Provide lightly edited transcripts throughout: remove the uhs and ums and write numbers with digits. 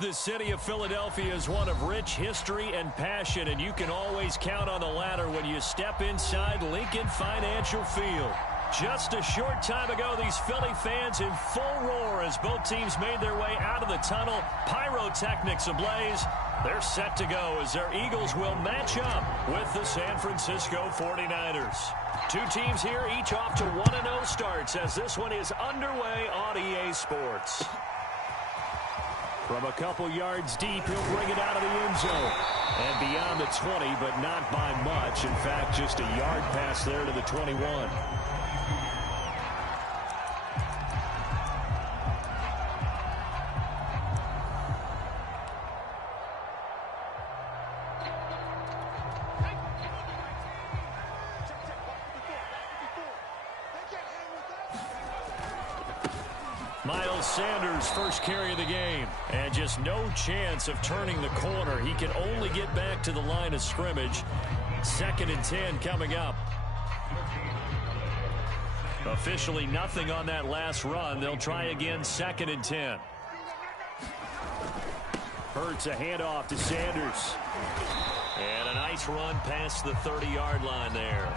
The city of Philadelphia is one of rich history and passion, and you can always count on the latter when you step inside Lincoln Financial Field. Just a short time ago, these Philly fans in full roar as both teams made their way out of the tunnel. Pyrotechnics ablaze. They're set to go as their Eagles will match up with the San Francisco 49ers. Two teams here, each off to 1-0 starts as this one is underway on EA Sports. From a couple yards deep, he'll bring it out of the end zone. And beyond the 20, but not by much. In fact, just a yard pass there to the 21. Sanders' first carry of the game, and just no chance of turning the corner. He can only get back to the line of scrimmage. 2nd and 10 coming up. Officially nothing on that last run. They'll try again 2nd and 10. Hurts a handoff to Sanders. And a nice run past the 30-yard line there.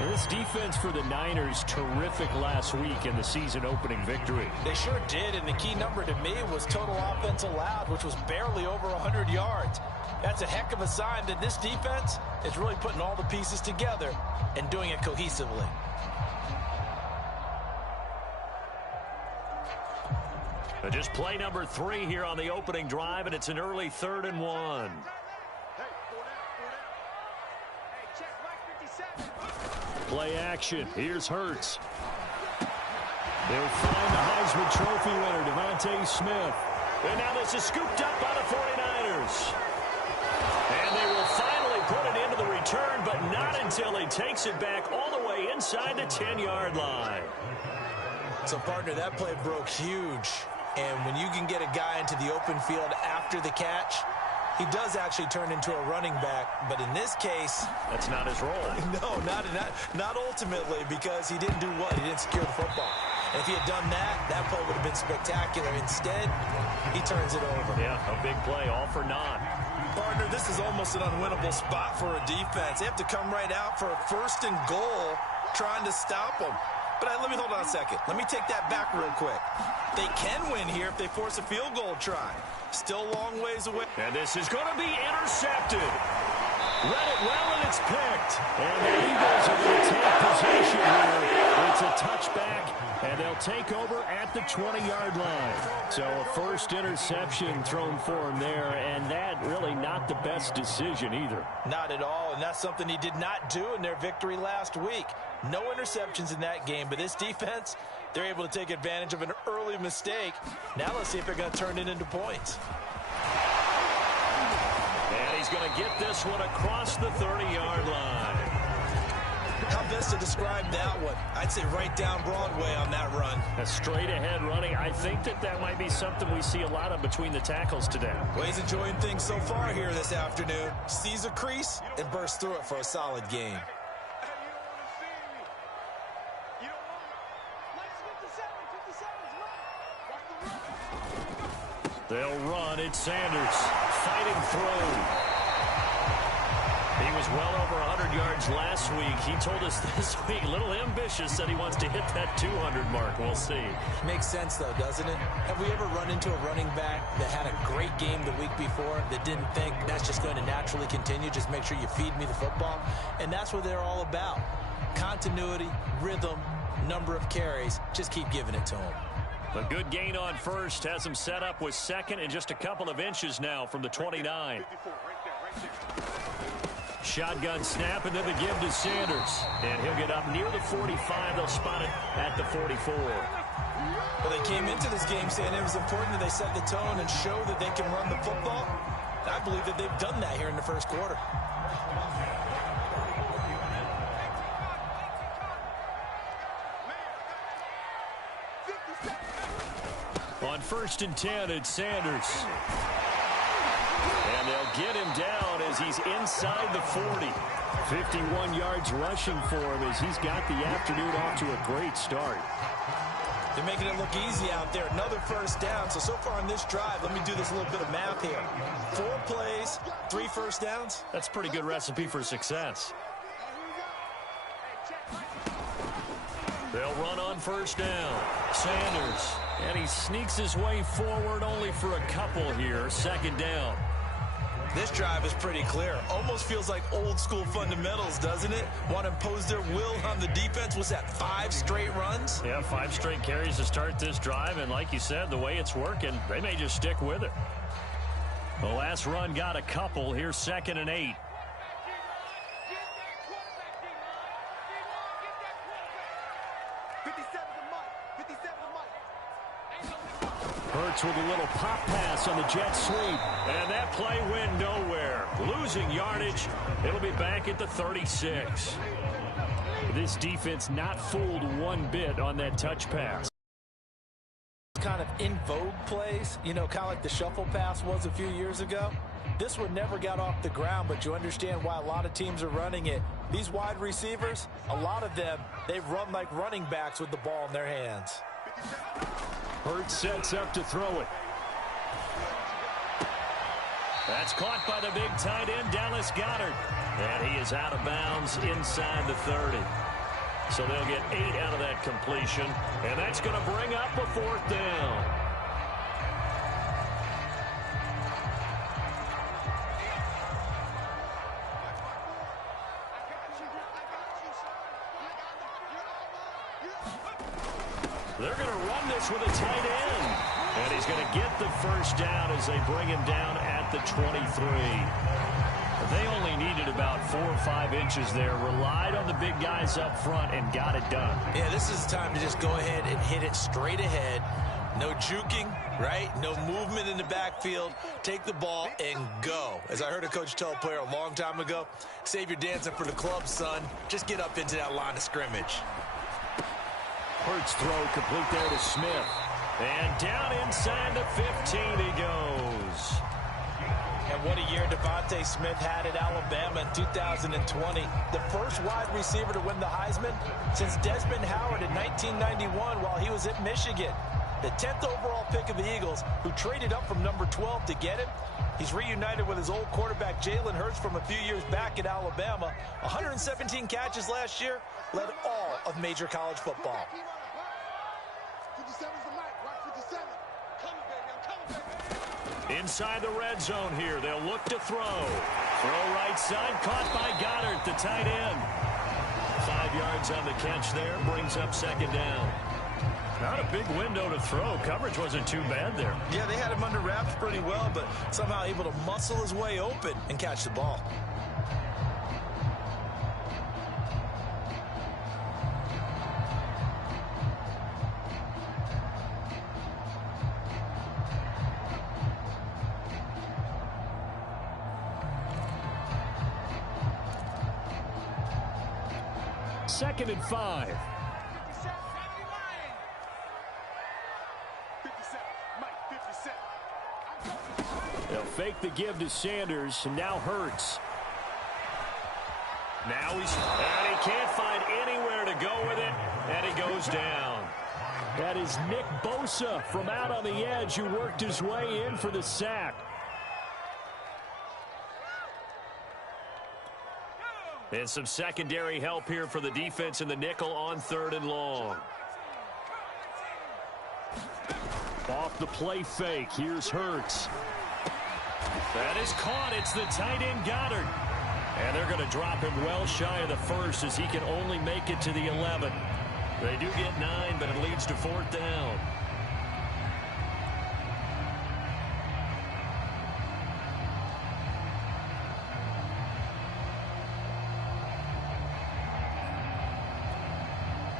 This defense for the Niners, terrific last week in the season-opening victory. They sure did, and the key number to me was total offense allowed, which was barely over 100 yards. That's a heck of a sign that this defense is really putting all the pieces together and doing it cohesively. Just play number 3 here on the opening drive, and it's an early 3rd and 1. Play action. Here's Hurts. They'll find the Heisman Trophy winner, Devontae Smith. And now this is scooped up by the 49ers. And they will finally put it into the return, but not until he takes it back all the way inside the 10-yard line. So, partner, that play broke huge. And when you can get a guy into the open field after the catch, he does actually turn into a running back, but in this case... That's not his role. No, not ultimately, because he didn't do what? He didn't secure the football. And if he had done that, that play would have been spectacular. Instead, he turns it over. Yeah, a big play, all for naught. Partner, this is almost an unwinnable spot for a defense. They have to come right out for a 1st and goal trying to stop them. But let me hold on a second. Let me take that back real quick. They can win here if they force a field goal try. Still a long ways away. And this is going to be intercepted. Read it well, and it's picked. And the Eagles are going to take possession here. It's a touchback, and they'll take over at the 20-yard line. So a first interception thrown for him there, and that really not the best decision either. Not at all, and that's something he did not do in their victory last week. No interceptions in that game, but this defense, they're able to take advantage of an early mistake. Now let's see if they're going to turn it into points. And he's going to get this one across the 30-yard line. How best to describe that one? I'd say right down Broadway on that run. A straight-ahead running. I think that might be something we see a lot of between the tackles today. Well, he's enjoying things so far here this afternoon. Sees a crease and bursts through it for a solid game. They'll run. It's Sanders fighting through. He was well over 100 yards last week. He told us this week, a little ambitious, said he wants to hit that 200 mark. We'll see. Makes sense, though, doesn't it? Have we ever run into a running back that had a great game the week before that didn't think that's just going to naturally continue? Just make sure you feed me the football. And that's what they're all about. Continuity, rhythm, number of carries. Just keep giving it to them. A good gain on first has him set up with 2nd and just a couple of inches now from the 29. Shotgun snap, and then the give to Sanders. And he'll get up near the 45. They'll spot it at the 44. Well, they came into this game saying it was important that they set the tone and show that they can run the football. I believe that they've done that here in the first quarter. On 1st and 10, it's Sanders. And they'll get him down as he's inside the 40. 51 yards rushing for him as he's got the afternoon off to a great start. They're making it look easy out there. Another first down. So far on this drive, let me do this little bit of math here. 4 plays, 3 first downs. That's a pretty good recipe for success. They'll run on first down. Sanders. And he sneaks his way forward only for a couple here. Second down. This drive is pretty clear. Almost feels like old school fundamentals, doesn't it? Want to impose their will on the defense. Was that 5 straight runs? Yeah, 5 straight carries to start this drive. And like you said, the way it's working, they may just stick with it. The last run got a couple. Here's 2nd and 8. Hurts with a little pop pass on the jet sweep. And that play went nowhere. Losing yardage. It'll be back at the 36. This defense not fooled one bit on that touch pass. Kind of in vogue plays, you know, kind of like the shuffle pass was a few years ago. This one never got off the ground, but you understand why a lot of teams are running it. These wide receivers, a lot of them, they've run like running backs with the ball in their hands. Hurts sets up to throw it. That's caught by the big tight end, Dallas Goedert. And he is out of bounds inside the 30. So they'll get 8 out of that completion. And that's going to bring up a 4th down. They're going to run this with a tight end. And he's going to get the first down as they bring him down at the 23. They only needed about 4 or 5 inches there. Relied on the big guys up front and got it done. Yeah, this is time to just go ahead and hit it straight ahead. No juking, right? No movement in the backfield. Take the ball and go. As I heard a coach tell a player a long time ago, save your dancing for the club, son. Just get up into that line of scrimmage. Hurts throw complete there to Smith. And down inside the 15 he goes. And what a year Devontae Smith had at Alabama in 2020. The first wide receiver to win the Heisman since Desmond Howard in 1991 while he was at Michigan. The 10th overall pick of the Eagles, who traded up from number 12 to get him. He's reunited with his old quarterback Jalen Hurts from a few years back at Alabama. 117 catches last year, led all of major college football. Inside the red zone here, they'll look to throw. Throw right side, caught by Goddard, the tight end. 5 yards on the catch there, brings up 2nd down. Not a big window to throw. Coverage wasn't too bad there. Yeah, they had him under wraps pretty well, but somehow able to muscle his way open and catch the ball. Second and 5. They'll fake the give to Sanders, and now Hurts. Now and he can't find anywhere to go with it, and he goes down. That is Nick Bosa from out on the edge who worked his way in for the sack. And some secondary help here for the defense in the nickel on 3rd and long. Off the play fake, here's Hurts. That is caught. It's the tight end Goddard. And they're going to drop him well shy of the 1st as he can only make it to the 11. They do get 9, but it leads to 4th down.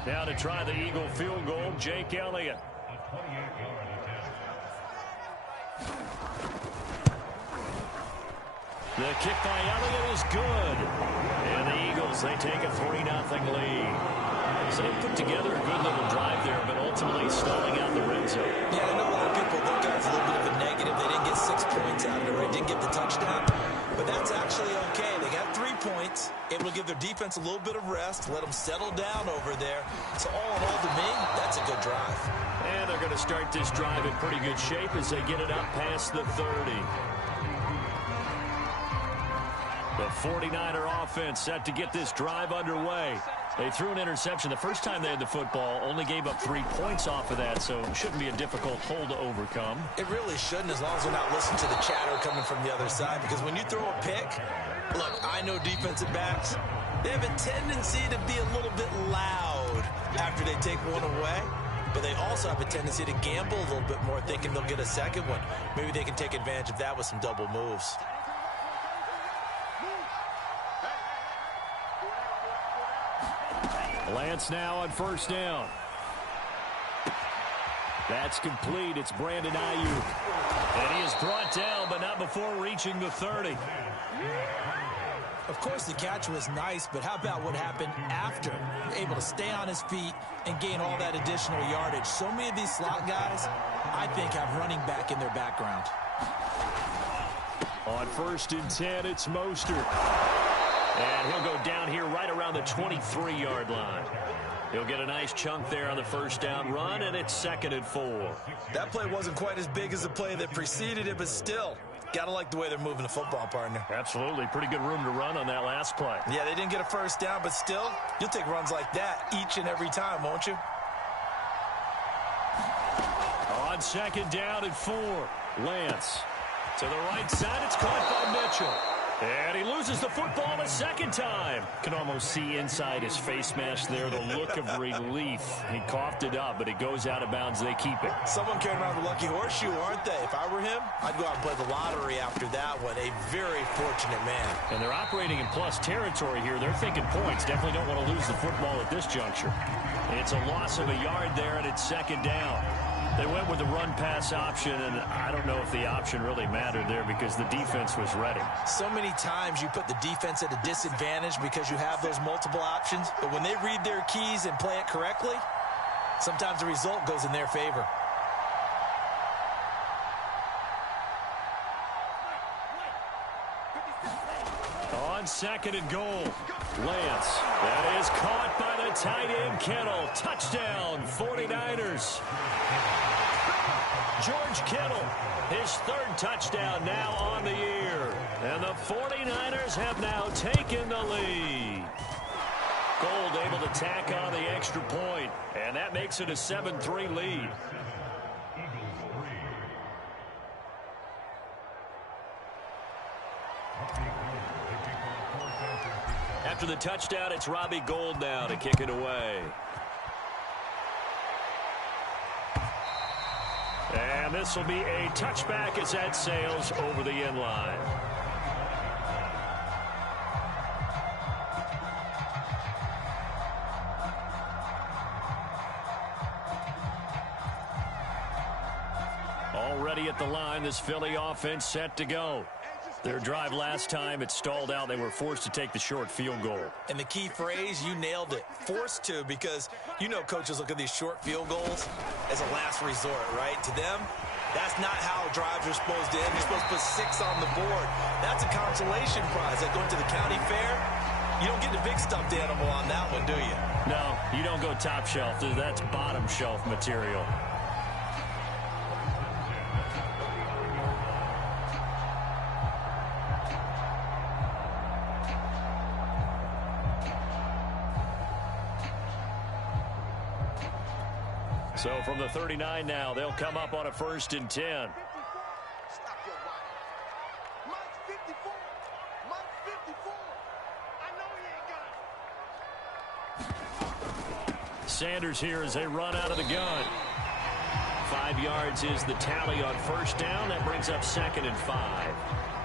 Now to try the Eagle field goal, Jake Elliott. The kick by Elliott is good. And the Eagles, they take a 3-0 lead. So they put together a good little drive there, but ultimately stalling out the red zone. Yeah, I know a lot of people look at it as a little bit of a negative. They didn't get 6 points out of it, right? Didn't get the touchdown. But that's actually okay. They got 3 points. It able to give their defense a little bit of rest, let them settle down over there. So all in all, to me, that's a good drive. And they're going to start this drive in pretty good shape as they get it up past the 30. The 49er offense set to get this drive underway. They threw an interception the first time they had the football, only gave up 3 points off of that, so it shouldn't be a difficult hole to overcome. It really shouldn't, as long as they're not listening to the chatter coming from the other side, because when you throw a pick, look, I know defensive backs, they have a tendency to be a little bit loud after they take one away, but they also have a tendency to gamble a little bit more, thinking they'll get a second one. Maybe they can take advantage of that with some double moves. Lance now on first down. That's complete. It's Brandon Ayuk. And he is brought down, but not before reaching the 30. Of course, the catch was nice, but how about what happened after? Able to stay on his feet and gain all that additional yardage. So many of these slot guys, I think, have running back in their background. On first and 10, it's Mostert. And he'll go down here right around the 23-yard line. He'll get a nice chunk there on the first down run, and it's 2nd and 4. That play wasn't quite as big as the play that preceded it, but still, gotta like the way they're moving the football, partner. Absolutely. Pretty good room to run on that last play. Yeah, they didn't get a first down, but still, you'll take runs like that each and every time, won't you? On 2nd down and 4, Lance. To the right side, it's caught by Mitchell. And he loses the football a second time. Can almost see inside his face mask there the look of relief. He coughed it up, but it goes out of bounds. They keep it. Someone carrying around the lucky horseshoe, aren't they? If I were him, I'd go out and play the lottery after that one. A very fortunate man. And they're operating in plus territory here. They're thinking points. Definitely don't want to lose the football at this juncture. It's a loss of a yard there, and it's 2nd down. They went with the run-pass option, and I don't know if the option really mattered there because the defense was ready. So many times you put the defense at a disadvantage because you have those multiple options, but when they read their keys and play it correctly, sometimes the result goes in their favor. On 2nd and goal, Lance. That is caught by the tight end, Kittle. Touchdown, 49ers. George Kittle, his 3rd touchdown now on the year. And the 49ers have now taken the lead. Gold able to tack on the extra point, and that makes it a 7-3 lead. After the touchdown, it's Robbie Gould now to kick it away. And this will be a touchback as that sails over the end line. Already at the line, this Philly offense set to go. Their drive last time, it stalled out. They were forced to take the short field goal. And the key phrase, you nailed it, forced to, because you know coaches look at these short field goals as a last resort, right? To them, that's not how drives are supposed to end. You're supposed to put 6 on the board. That's a consolation prize. Like going to the county fair, you don't get the big stuffed animal on that one, do you? No, you don't go top shelf. That's bottom shelf material. So from the 39 now, they'll come up on a 1st and 10. Sanders here as they run out of the gun. 5 yards is the tally on first down. That brings up 2nd and 5.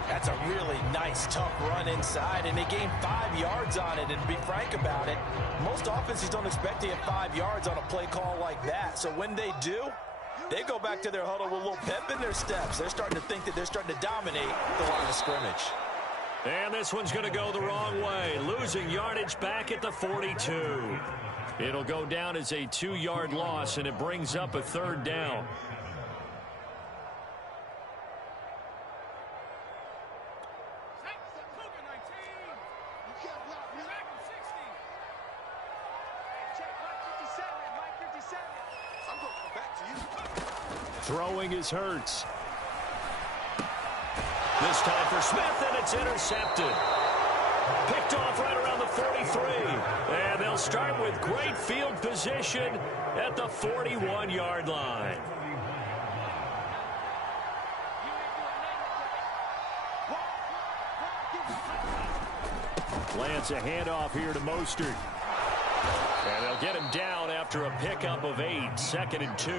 That's a really nice, tough run inside, and they gained 5 yards on it. And to be frank about it, most offenses don't expect to get 5 yards on a play call like that. So when they do, they go back to their huddle with a little pep in their steps. They're starting to think that they're starting to dominate the line of scrimmage. And this one's going to go the wrong way. Losing yardage back at the 42. It'll go down as a 2-yard loss, and it brings up a 3rd down. Throwing is Hurts. This time for Smith, and it's intercepted. Picked off right around the 43. And they'll start with great field position at the 41-yard line. Lance, a handoff here to Mostert. And they'll get him down after a pickup of 8, 2nd and 2.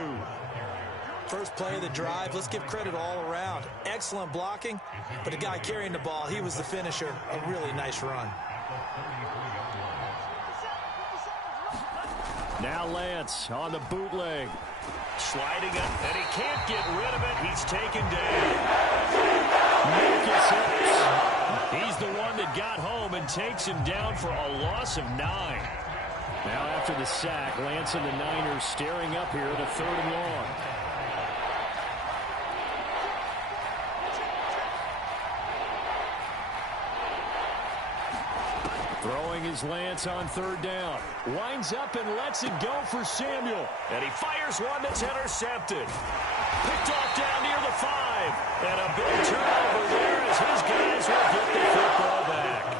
First play of the drive, let's give credit all around. Excellent blocking, but the guy carrying the ball, he was the finisher. A really nice run. Now Lance on the bootleg. Sliding up, and he can't get rid of it. He's taken down. Marcus Hicks. He's the one that got home and takes him down for a loss of 9. Now after the sack, Lance and the Niners staring up here at a 3rd and long. Throwing is Lance on 3rd down. Winds up and lets it go for Samuel. And he fires one that's intercepted. Picked off down near the 5. And a big turnover there as his guys will get the football back.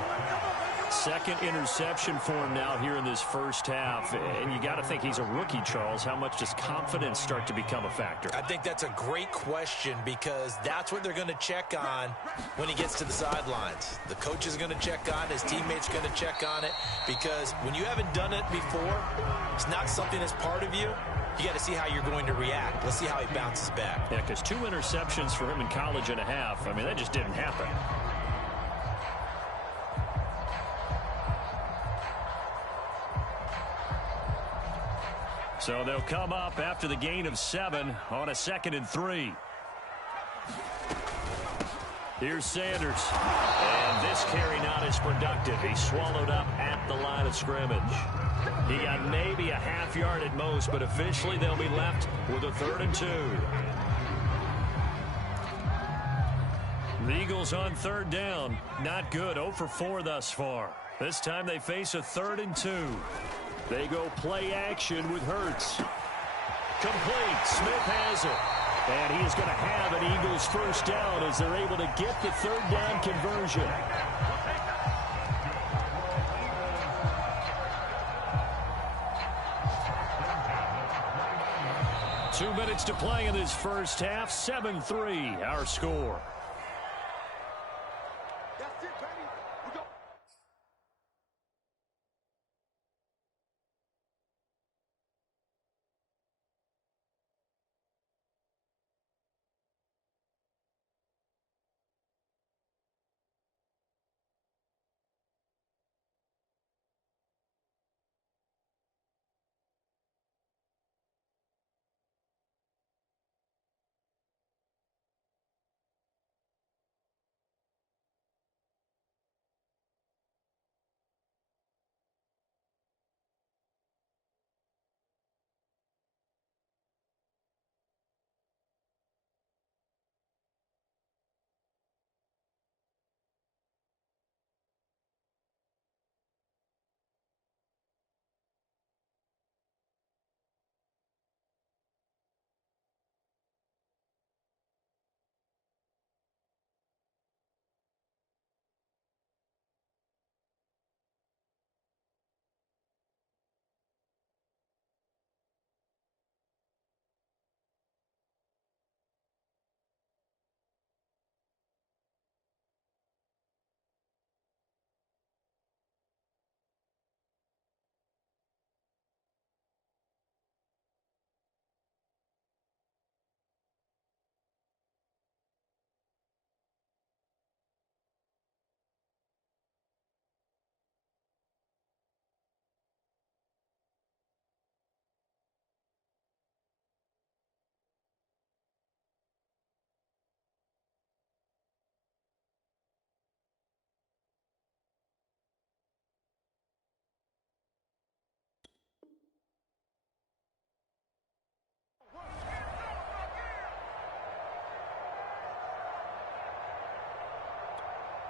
2nd interception for him now here in this first half. And you got to think he's a rookie, Charles. How much does confidence start to become a factor? I think that's a great question because that's what they're going to check on when he gets to the sidelines. The coach is going to check on it. His teammates are going to check on it because when you haven't done it before, it's not something that's part of you. You got to see how you're going to react. Let's see how he bounces back. Yeah, because 2 interceptions for him in college and a half. I mean, that just didn't happen. So they'll come up after the gain of 7 on a 2nd and 3. Here's Sanders. And this carry not as productive. He's swallowed up at the line of scrimmage. He got maybe a half yard at most, but officially they'll be left with a 3rd and 2. The Eagles on 3rd down. Not good. 0 for 4 thus far. This time they face a 3rd and 2. They go play action with Hurts. Complete. Smith has it. And he is going to have an Eagles first down as they're able to get the 3rd down conversion. Two minutes to play in this first half. 7-3 our score.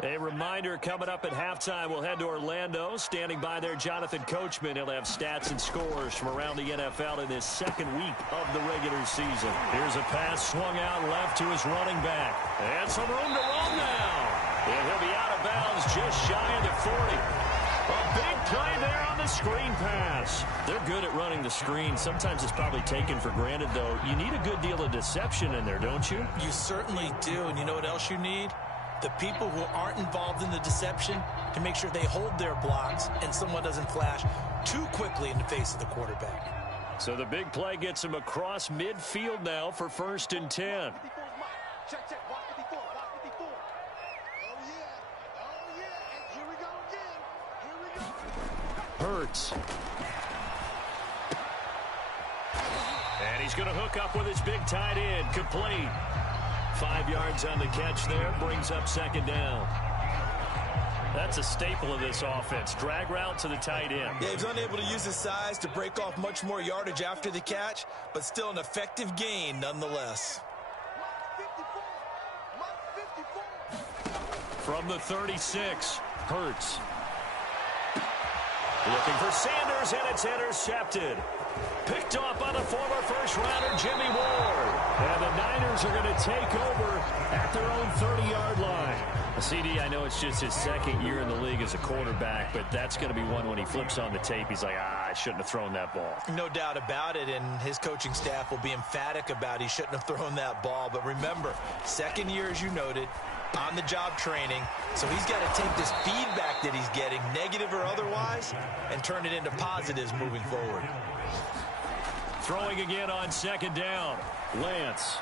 A reminder coming up at halftime, we'll head to Orlando. Standing by there, Jonathan Coachman. He'll have stats and scores from around the NFL in this second week of the regular season. Here's a pass swung out left to his running back. And some room to roam now. And he'll be out of bounds just shy of the 40. A big play there on the screen pass. They're good at running the screen. Sometimes it's probably taken for granted, though. You need a good deal of deception in there, don't you? You certainly do. And you know what else you need? The people who aren't involved in the deception to make sure they hold their blocks and someone doesn't flash too quickly in the face of the quarterback. So the big play gets him across midfield now for 1st and 10. Hurts. And he's going to hook up with his big tight end. Complete. 5 yards on the catch there. Brings up 2nd down. That's a staple of this offense. Drag route to the tight end. Yeah, he's unable to use his size to break off much more yardage after the catch, but still an effective gain nonetheless. From the 36, Hurts. Looking for Sanders, and it's intercepted. Picked off by the former first-rounder, Jimmy Ward. And the Niners are going to take over at their own 30-yard line. CD, I know it's just his 2nd year in the league as a quarterback, but that's going to be one when he flips on the tape. He's like, I shouldn't have thrown that ball. No doubt about it, and his coaching staff will be emphatic about he shouldn't have thrown that ball. But remember, 2nd year, as you noted, on-the-job training. So he's got to take this feedback that he's getting, negative or otherwise, and turn it into positives moving forward. Throwing again on 2nd down. Lance.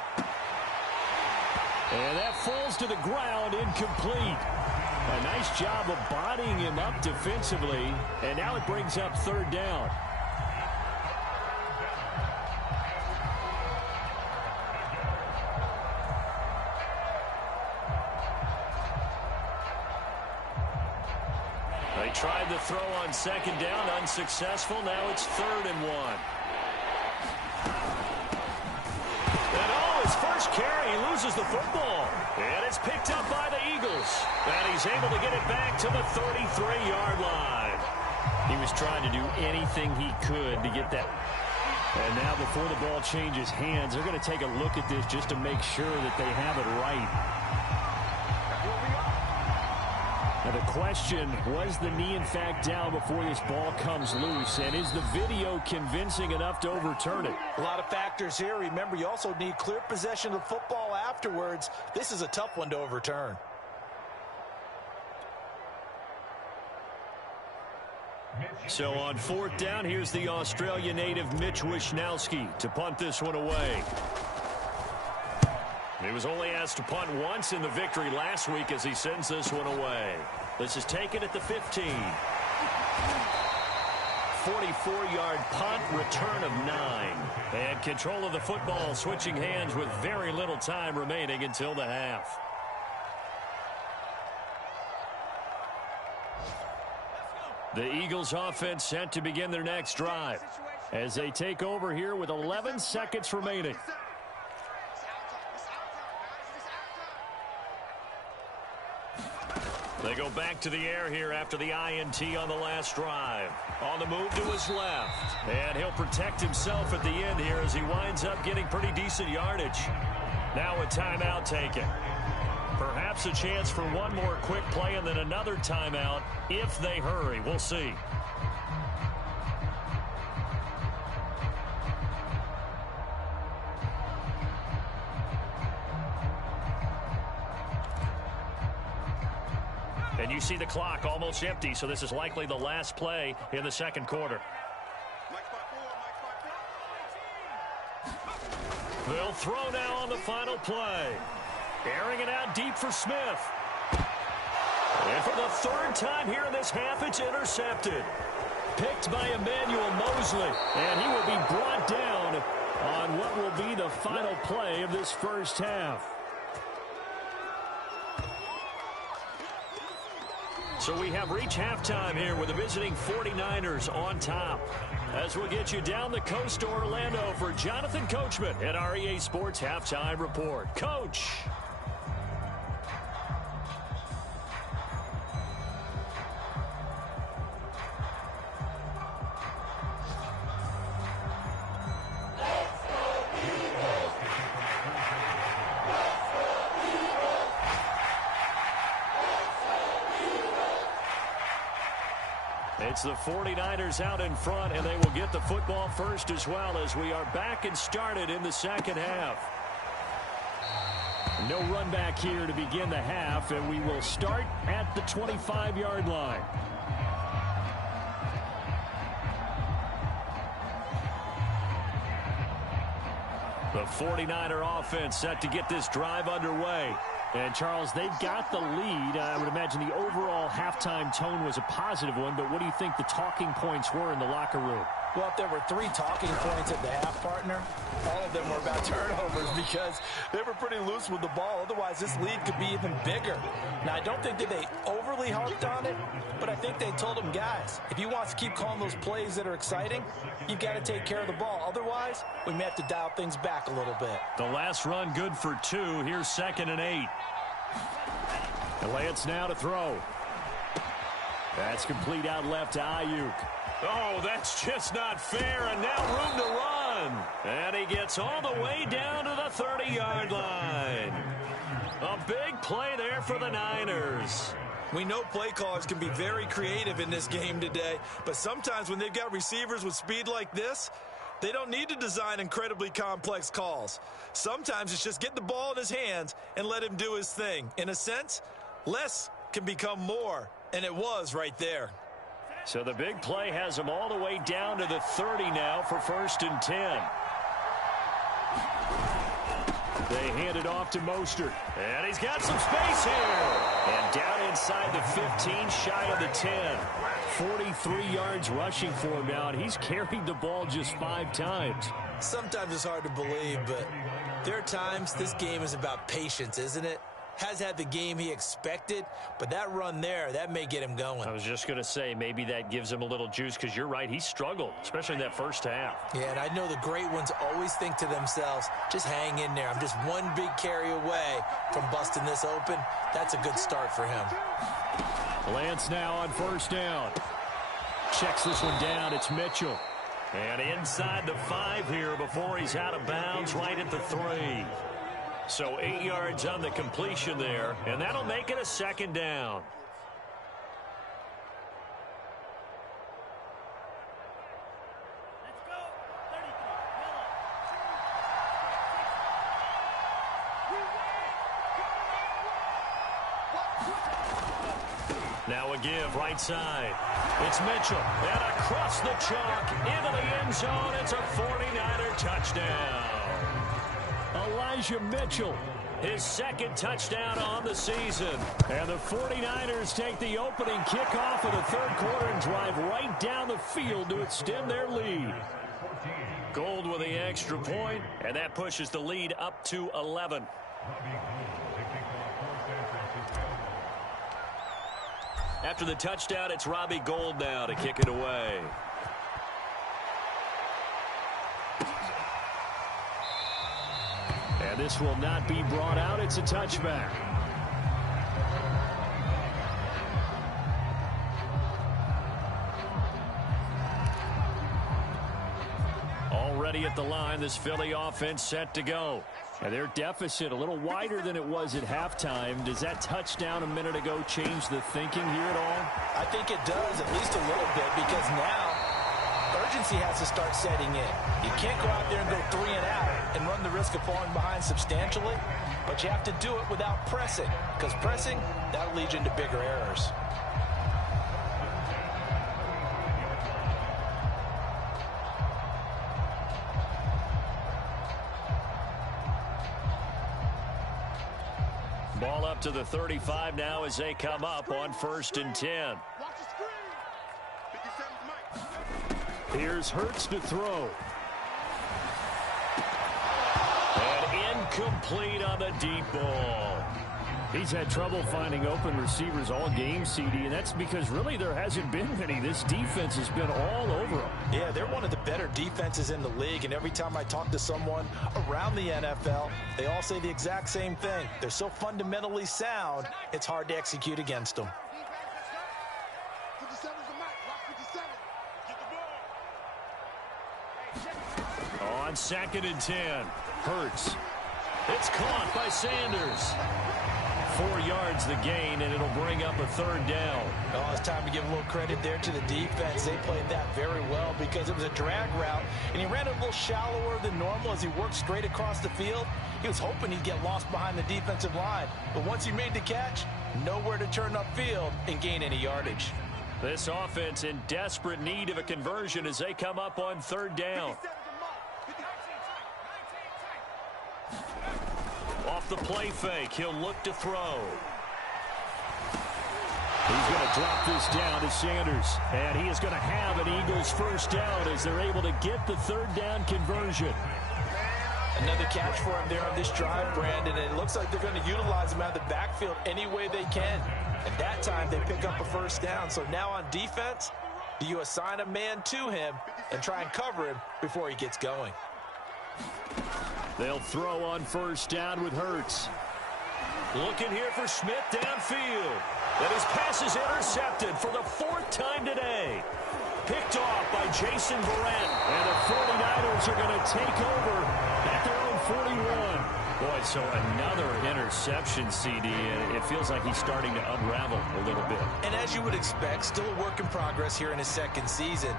And that falls to the ground, incomplete. A nice job of bodying him up defensively, and now it brings up 3rd down. They tried the throw on 2nd down, unsuccessful. Now it's 3rd and 1. His first carry, he loses the football. And it's picked up by the Eagles. And he's able to get it back to the 33-yard line. He was trying to do anything he could to get that. And now before the ball changes hands, they're going to take a look at this just to make sure that they have it right. Now the question, was the knee in fact down before this ball comes loose? And is the video convincing enough to overturn it? A lot of factors here. Remember, you also need clear possession of football afterwards. This is a tough one to overturn. So on 4th down, here's the Australia native Mitch Wishnowsky to punt this one away. He was only asked to punt once in the victory last week as he sends this one away. This is taken at the 15. 44-yard punt, return of 9. And control of the football switching hands with very little time remaining until the half. The Eagles offense set to begin their next drive as they take over here with 11 seconds remaining. They go back to the air here after the INT on the last drive. On the move to his left. And he'll protect himself at the end here as he winds up getting pretty decent yardage. Now a timeout taken. Perhaps a chance for one more quick play and then another timeout if they hurry. We'll see. And you see the clock almost empty, so this is likely the last play in the 2nd quarter. They'll throw now on the final play. Airing it out deep for Smith. And for the 3rd time here in this half, it's intercepted. Picked by Emmanuel Mosley. And he will be brought down on what will be the final play of this first half. So we have reached halftime here with the visiting 49ers on top. As we'll get you down the coast to Orlando for Jonathan Coachman at our EA Sports Halftime Report. Coach. It's the 49ers out in front, and they will get the football first as well as we are back and started in the second half. No run back here to begin the half, and we will start at the 25-yard line. The 49er offense set to get this drive underway. And, Charles, they've got the lead. I would imagine the overall halftime tone was a positive one, but what do you think the talking points were in the locker room? Well, if there were 3 talking points at the half, partner, all of them were about turnovers because they were pretty loose with the ball. Otherwise, this lead could be even bigger. Now, I don't think that they overly harped on it, but I think they told them, guys, if you want to keep calling those plays that are exciting, you've got to take care of the ball. Otherwise, we may have to dial things back a little bit. The last run good for 2. Here's 2nd and 8. And Lance now to throw. That's complete out left to Ayuk. Oh, that's just not fair, and now room to run. And he gets all the way down to the 30-yard line. A big play there for the Niners. We know play callers can be very creative in this game today, but sometimes when they've got receivers with speed like this, they don't need to design incredibly complex calls. Sometimes it's just get the ball in his hands and let him do his thing. In a sense, less can become more, and it was right there. So the big play has him all the way down to the 30 now for 1st and 10. They hand it off to Mostert. And he's got some space here. And down inside the 15, shy of the 10. 43 yards rushing for him now, and he's carried the ball just 5 times. Sometimes it's hard to believe, but there are times this game is about patience, isn't it? Has had the game he expected, but that run there, that may get him going. I was just going to say, maybe that gives him a little juice, because you're right, he struggled, especially in that first half. Yeah, and I know the great ones always think to themselves, just hang in there. I'm just one big carry away from busting this open. That's a good start for him. Lance now on 1st down. Checks this one down. It's Mitchell. And inside the 5 here before he's out of bounds, right at the 3. So 8 yards on the completion there, and that'll make it a 2nd down. Now a give, right side. It's Mitchell, and across the chalk, into the end zone. It's a 49er touchdown. Elijah Mitchell, his 2nd touchdown on the season. And the 49ers take the opening kickoff of the 3rd quarter and drive right down the field to extend their lead. Gold with the extra point, and that pushes the lead up to 11. After the touchdown, it's Robbie Gould now to kick it away. And this will not be brought out. It's a touchback. Already at the line, this Philly offense set to go. And their deficit a little wider than it was at halftime. Does that touchdown a minute ago change the thinking here at all? I think it does, at least a little bit, because now urgency has to start setting in. You can't go out there and go 3 and out and run the risk of falling behind substantially, but you have to do it without pressing, because pressing, that'll lead you into bigger errors. Ball up to the 35 now as they come up on 1st and 10. Here's Hurts to throw. And incomplete on the deep ball. He's had trouble finding open receivers all game, CD, and that's because really there hasn't been many. This defense has been all over them. Yeah, they're one of the better defenses in the league, and every time I talk to someone around the NFL, they all say the exact same thing. They're so fundamentally sound, it's hard to execute against them. On 2nd and 10, Hurts. It's caught by Sanders. 4 yards the gain, and it'll bring up a 3rd down. Oh, it's time to give a little credit there to the defense. They played that very well because it was a drag route, and he ran it a little shallower than normal as he worked straight across the field. He was hoping he'd get lost behind the defensive line, but once he made the catch, nowhere to turn upfield and gain any yardage. This offense in desperate need of a conversion as they come up on 3rd down. Off the play fake, he'll look to throw. He's going to drop this down to Sanders, and he is going to have an Eagles 1st down as they're able to get the 3rd down conversion. Another catch for him there on this drive, Brandon, and it looks like they're going to utilize him out of the backfield any way they can. At that time, they pick up a 1st down. So now on defense, do you assign a man to him and try and cover him before he gets going? They'll throw on 1st down with Hurts. Looking here for Smith downfield. And his pass is intercepted for the 4th time today. Picked off by Jason Verrett. And the 49ers are going to take over at their own 41. Boy, so another interception, CD. And it feels like he's starting to unravel a little bit. And as you would expect, still a work in progress here in his 2nd season.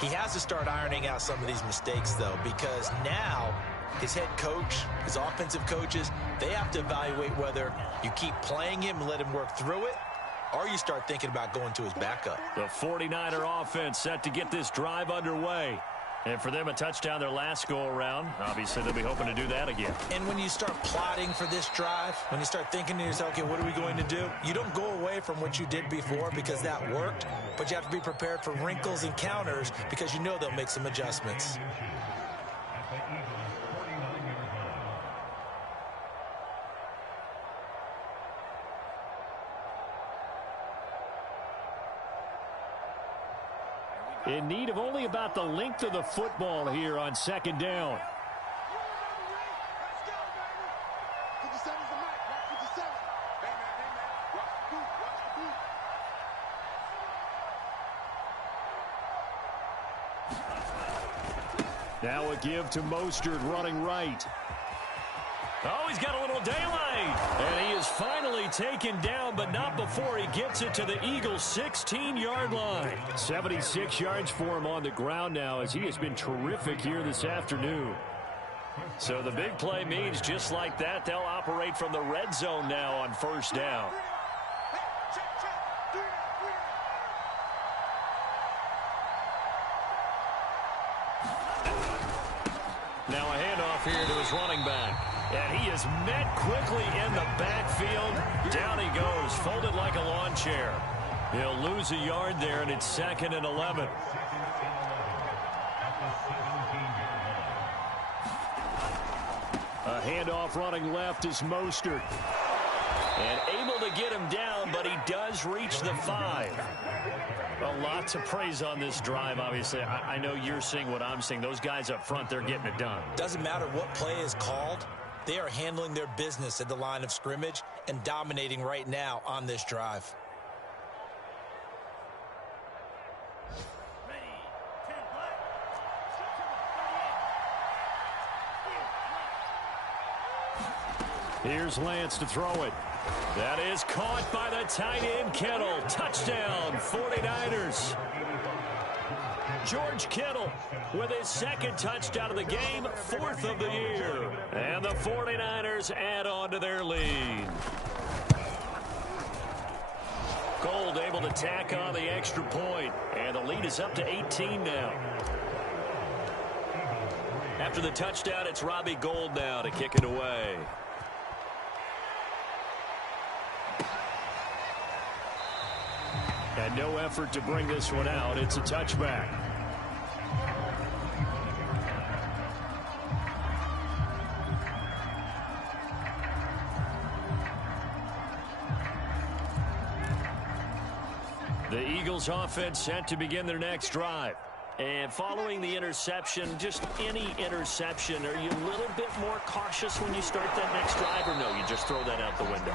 He has to start ironing out some of these mistakes, though, because now his head coach, his offensive coaches, they have to evaluate whether you keep playing him and let him work through it, or you start thinking about going to his backup. The 49er offense set to get this drive underway. And for them, a touchdown their last go-around. Obviously, they'll be hoping to do that again. And when you start plotting for this drive, when you start thinking to yourself, okay, what are we going to do? You don't go away from what you did before because that worked, but you have to be prepared for wrinkles and counters because you know they'll make some adjustments. In need of only about the length of the football here on 2nd down. Now a give to Mostert running right. Oh, he's got a little daylight. And he is finally taken down, but not before he gets it to the Eagles' 16-yard line. 76 yards for him on the ground now as he has been terrific here this afternoon. So the big play means just like that, they'll operate from the red zone now on 1st down. Now a handoff here to his running back. And he is met quickly in the backfield. Down he goes, folded like a lawn chair. He'll lose a yard there, and it's 2nd and 11. A handoff running left is Mostert. And able to get him down, but he does reach the 5. A lot to praise on this drive, obviously. I know you're seeing what I'm seeing. Those guys up front, they're getting it done. Doesn't matter what play is called. They are handling their business at the line of scrimmage and dominating right now on this drive. Here's Lance to throw it. That is caught by the tight end Kittle. Touchdown, 49ers. George Kittle with his 2nd touchdown of the game, 4th of the year. And the 49ers add on to their lead. Gold able to tack on the extra point, and the lead is up to 18 now. After the touchdown, it's Robbie Gould now to kick it away. And no effort to bring this one out. It's a touchback. The Eagles offense set to begin their next drive. And following the interception, just any interception, are you a little bit more cautious when you start that next drive, or no, you just throw that out the window?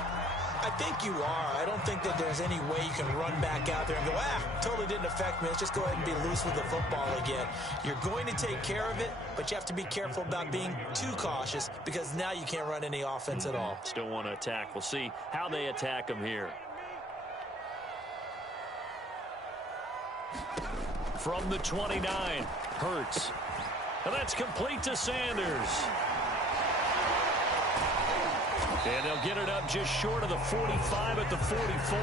I think you are. I don't think that there's any way you can run back out there and go, totally didn't effect, man. Let's just go ahead and be loose with the football again. You're going to take care of it, but you have to be careful about being too cautious because now you can't run any offense at all. Still want to attack. We'll see how they attack them here. From the 29, Hurts. And that's complete to Sanders. And they'll get it up just short of the 45 at the 44.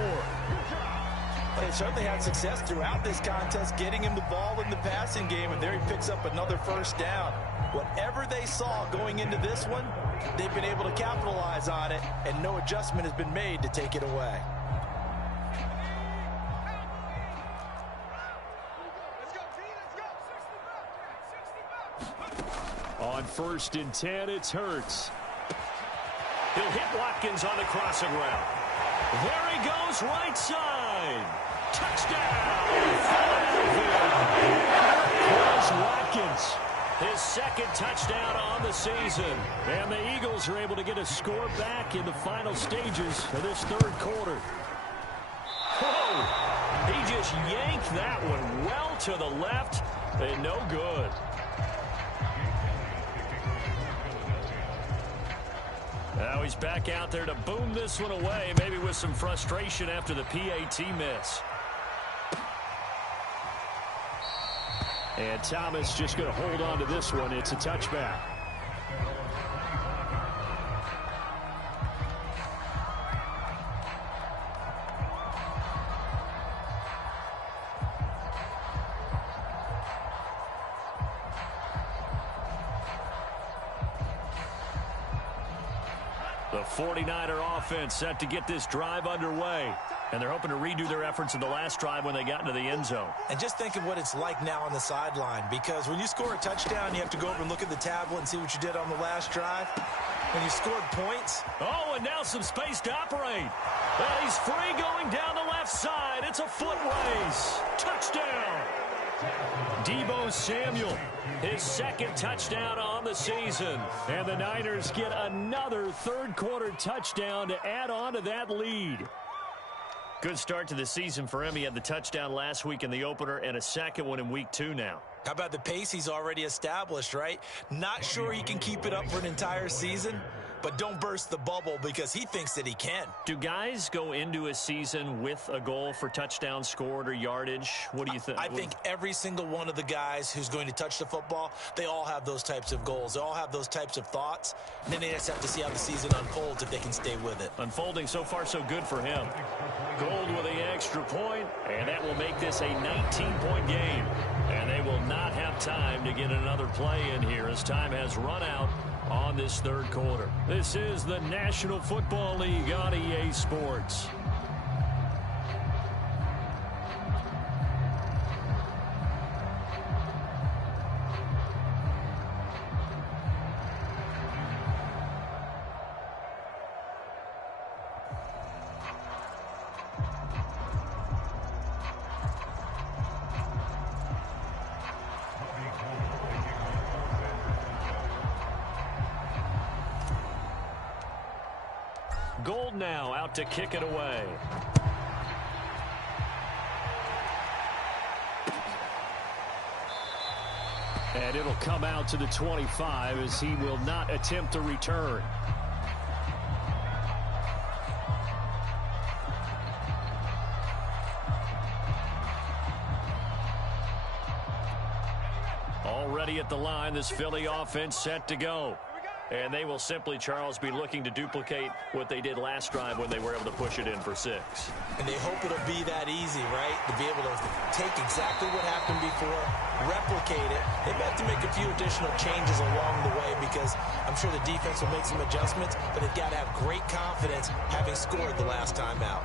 They certainly had success throughout this contest getting him the ball in the passing game, and there he picks up another first down. Whatever they saw going into this one, they've been able to capitalize on it, and no adjustment has been made to take it away. On 1st and 10, it's Hurts. He'll hit Watkins on the crossing route. There he goes, right side. Touchdown! Here's Watkins. His second touchdown on the season. And the Eagles are able to get a score back in the final stages of this third quarter. Whoa! He just yanked that one well to the left and no good. Now he's back out there to boom this one away, maybe with some frustration after the PAT miss. And Thomas just going to hold on to this one. It's a touchback. The 49er offense set to get this drive underway. And they're hoping to redo their efforts in the last drive when they got into the end zone. And just think of what it's like now on the sideline, because when you score a touchdown, you have to go over and look at the tablet and see what you did on the last drive. When you scored points. Oh, and now some space to operate. And he's free going down the left side. It's a foot race. Touchdown. Deebo Samuel, his second touchdown on the season. And the Niners get another third quarter touchdown to add on to that lead. Good start to the season for him. He had the touchdown last week in the opener and a second one in week 2 now. How about the pace he's already established, right? Not sure he can keep it up for an entire season, but don't burst the bubble because he thinks that he can. Do guys go into a season with a goal for touchdowns scored or yardage? What do you think? I think every single one of the guys who's going to touch the football, they all have those types of goals. They all have those types of thoughts. And then they just have to see how the season unfolds if they can stay with it. Unfolding so far so good for him. Gold with the extra point, and that will make this a 19-point game. And they will not have time to get another play in here as time has run out on this third quarter. This is the National Football League on EA Sports. Gold now out to kick it away. And it'll come out to the 25 as he will not attempt to return. Already at the line, this Philly offense set to go. And they will simply, Charles, be looking to duplicate what they did last drive when they were able to push it in for 6. And they hope it'll be that easy, right? To be able to take exactly what happened before, replicate it. They may have to make a few additional changes along the way because I'm sure the defense will make some adjustments, but they've got to have great confidence having scored the last time out.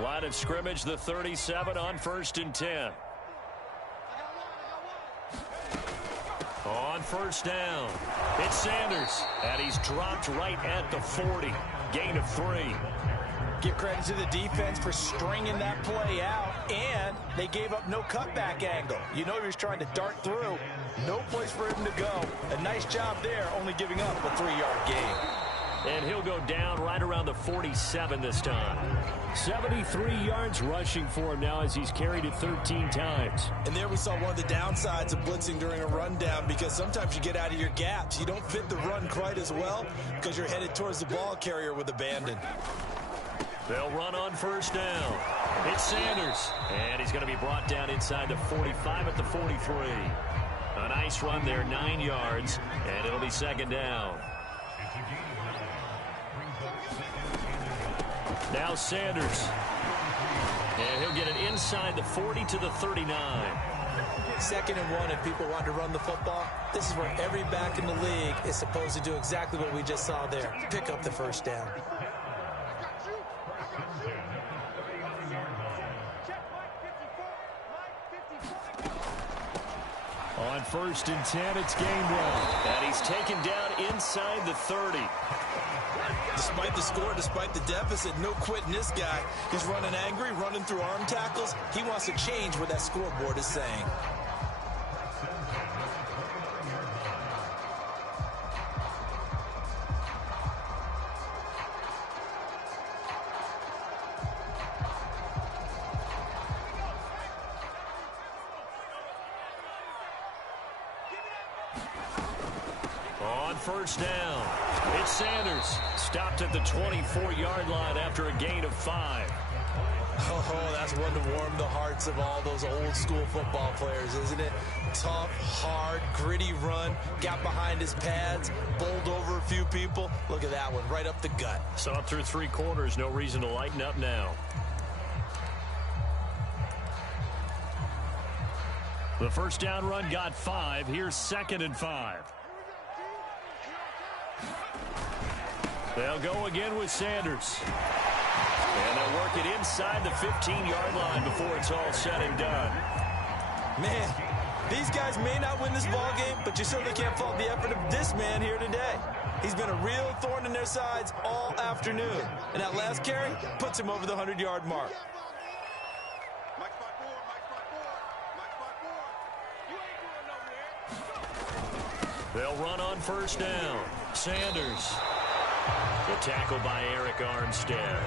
Line of scrimmage, the 37 on 1st and 10. On 1st down, it's Sanders, and he's dropped right at the 40. Gain of 3. Give credit to the defense for stringing that play out, and they gave up no cutback angle. You know he was trying to dart through. No place for him to go. A nice job there, only giving up a 3-yard gain. And he'll go down right around the 47 this time. 73 yards rushing for him now as he's carried it 13 times. And there we saw one of the downsides of blitzing during a rundown, because sometimes you get out of your gaps. You don't fit the run quite as well because you're headed towards the ball carrier with abandon. They'll run on first down. It's Sanders. And he's going to be brought down inside the 45 at the 43. A nice run there, 9 yards, and it'll be second down. Now Sanders. And he'll get it inside the 40 to the 39. 2nd and 1, if people want to run the football, this is where every back in the league is supposed to do exactly what we just saw there. Pick up the first down. On 1st and 10, it's Gainwell. And he's taken down inside the 30. Despite the score, despite the deficit, no quitting this guy. He's running angry, running through arm tackles. He wants to change what that scoreboard is saying. On first down, it's Sanders. Stopped at the 24-yard line after a gain of 5. Oh, that's one to warm the hearts of all those old school football players, isn't it? Tough, hard, gritty run. Got behind his pads, bowled over a few people. Look at that one, right up the gut. So up through 3 quarters, no reason to lighten up now. The first down run got 5. Here's 2nd and 5. They'll go again with Sanders. And they'll work it inside the 15-yard line before it's all said and done. Man, these guys may not win this ball game, but you certainly can't fault the effort of this man here today. He's been a real thorn in their sides all afternoon. And that last carry puts him over the 100-yard mark. They'll run on first down. Sanders. The tackle by Eric Armstead.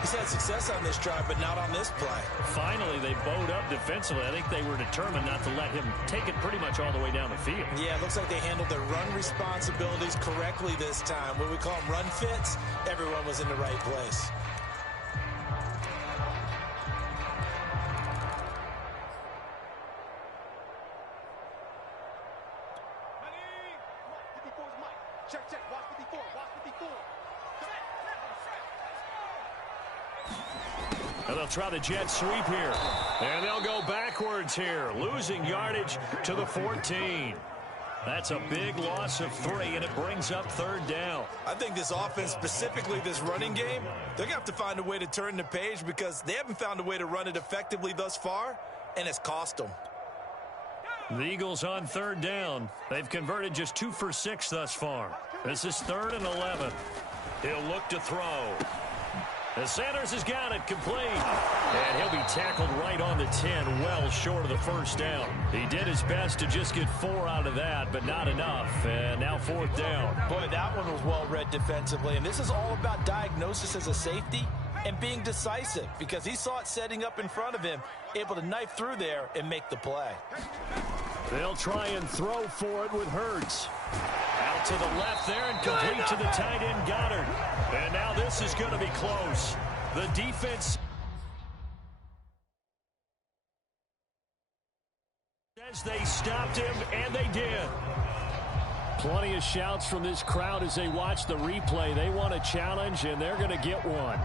He's had success on this drive, but not on this play. Finally, they bowed up defensively. I think they were determined not to let him take it pretty much all the way down the field. Yeah, it looks like they handled their run responsibilities correctly this time. What we call them run fits, everyone was in the right place. And they'll try the jet sweep here. And they'll go backwards here, losing yardage to the 14. That's a big loss of 3, and it brings up 3rd down. I think this offense, specifically this running game, they're going to have to find a way to turn the page because they haven't found a way to run it effectively thus far, and it's cost them. The Eagles on 3rd down. They've converted just 2 for 6 thus far. This is 3rd and 11. He'll look to throw. And Sanders has got it complete. And he'll be tackled right on the 10, well short of the first down. He did his best to just get 4 out of that, but not enough. And now 4th down. Boy, that one was well read defensively. And this is all about diagnosis as a safety and being decisive because he saw it setting up in front of him, able to knife through there and make the play. They'll try and throw for it with Hurts. Out to the left there and complete to the tight end Goddard. And now this is going to be close. The defense says they stopped him, and they did. Plenty of shouts from this crowd as they watch the replay. They want a challenge, and they're going to get one.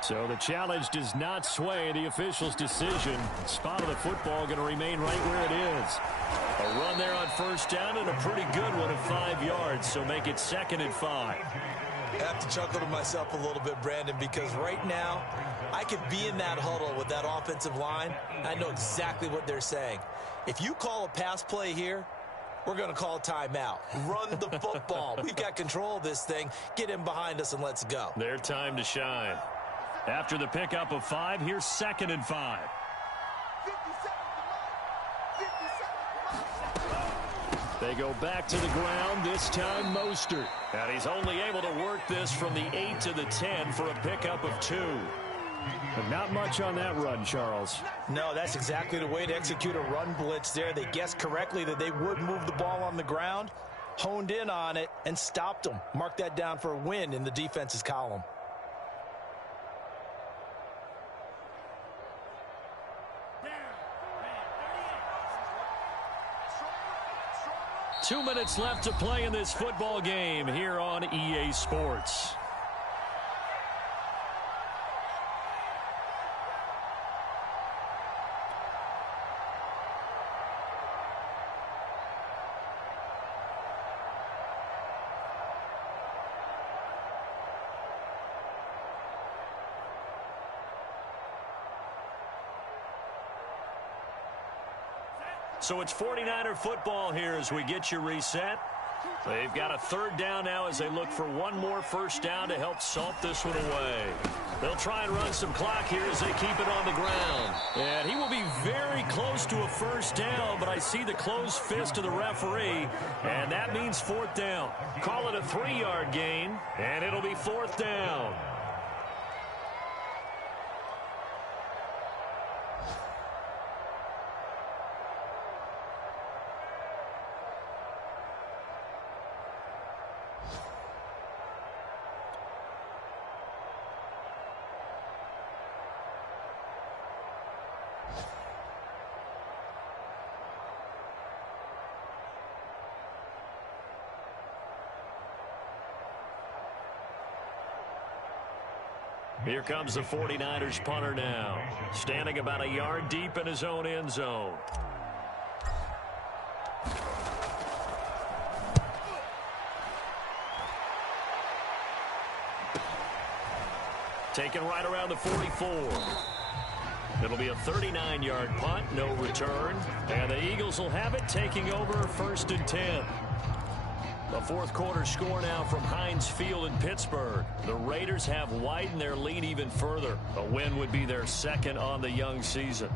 So the challenge does not sway the official's decision. Spot of the football going to remain right where it is. A run there on first down and a pretty good one of 5 yards, so make it 2nd and 5. I have to chuckle to myself a little bit, Brandon, because right now I could be in that huddle with that offensive line. I know exactly what they're saying. If you call a pass play here, we're going to call a timeout. Run the football. We've got control of this thing. Get in behind us and let's go. Their time to shine. After the pickup of 5, here's 2nd and 5. They go back to the ground, this time Mostert. And he's only able to work this from the 8 to the 10 for a pickup of 2. But not much on that run, Charles. No, that's exactly the way to execute a run blitz there. They guessed correctly that they would move the ball on the ground, honed in on it, and stopped them. Mark that down for a win in the defense's column. Two minutes left to play in this football game here on EA Sports. So it's 49er football here as we get you reset. They've got a 3rd down now as they look for one more first down to help salt this one away. They'll try and run some clock here as they keep it on the ground. And he will be very close to a first down, but I see the closed fist of the referee, and that means 4th down. Call it a 3-yard gain, and it'll be 4th down. Here comes the 49ers punter now, standing about a yard deep in his own end zone. Taken right around the 44. It'll be a 39-yard punt, no return. And the Eagles will have it, taking over 1st and 10. The 4th quarter score now from Heinz Field in Pittsburgh. The Raiders have widened their lead even further. A win would be their 2nd on the young season.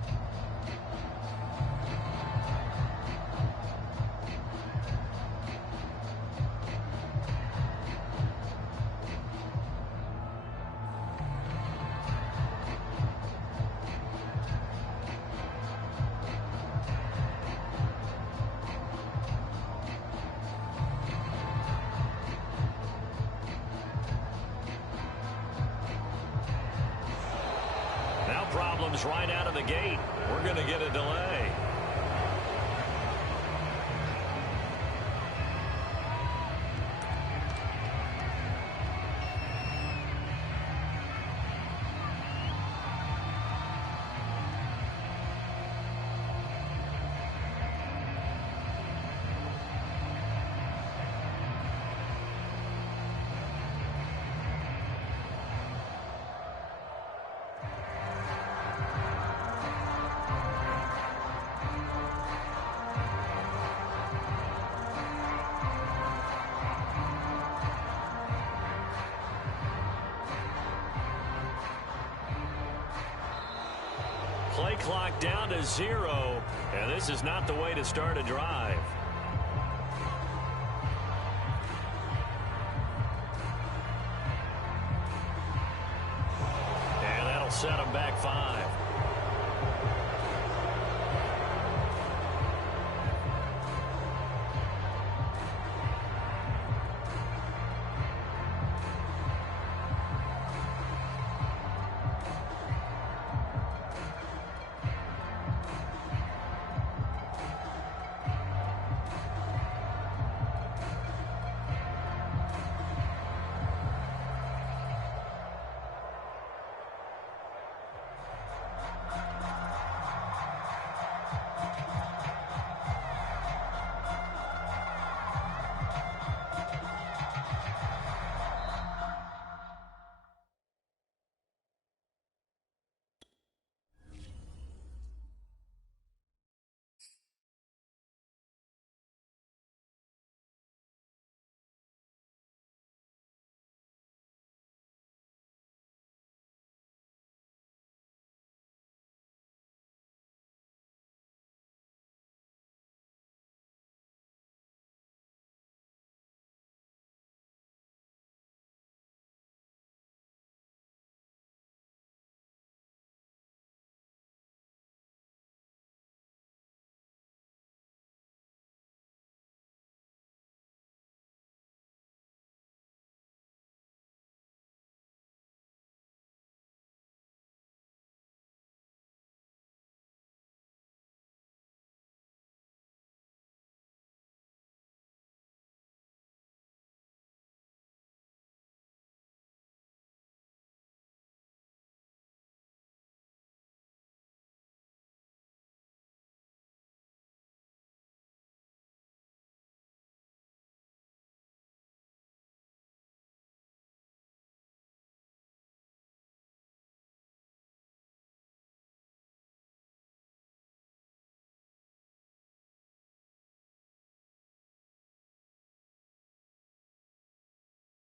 Problems right out of the gate. We're going to get a delay. Play clock down to 0, and this is not the way to start a drive. And that'll set them back 5.